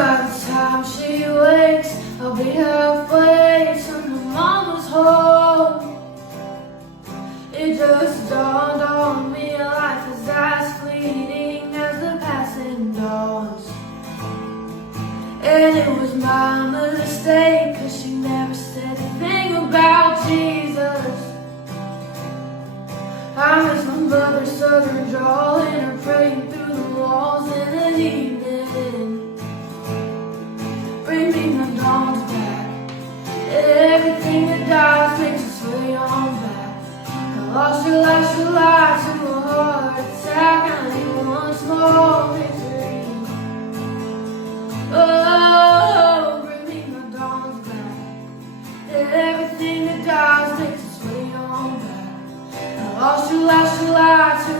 by the time she wakes, I'll be halfway to my mama's home. It just dawned on me, life is as fleeting as the passing dawns. And it was my mistake, 'cause she never said a thing about Jesus. I miss my mother's southern drawl and her praying through the walls in the evening. Bring me my dawns back. Everything that dies makes its way on back. I lost your life to a heart attack. I need one small victory. Oh, bring me my dawns back. Everything that dies makes its way on back. I lost your life to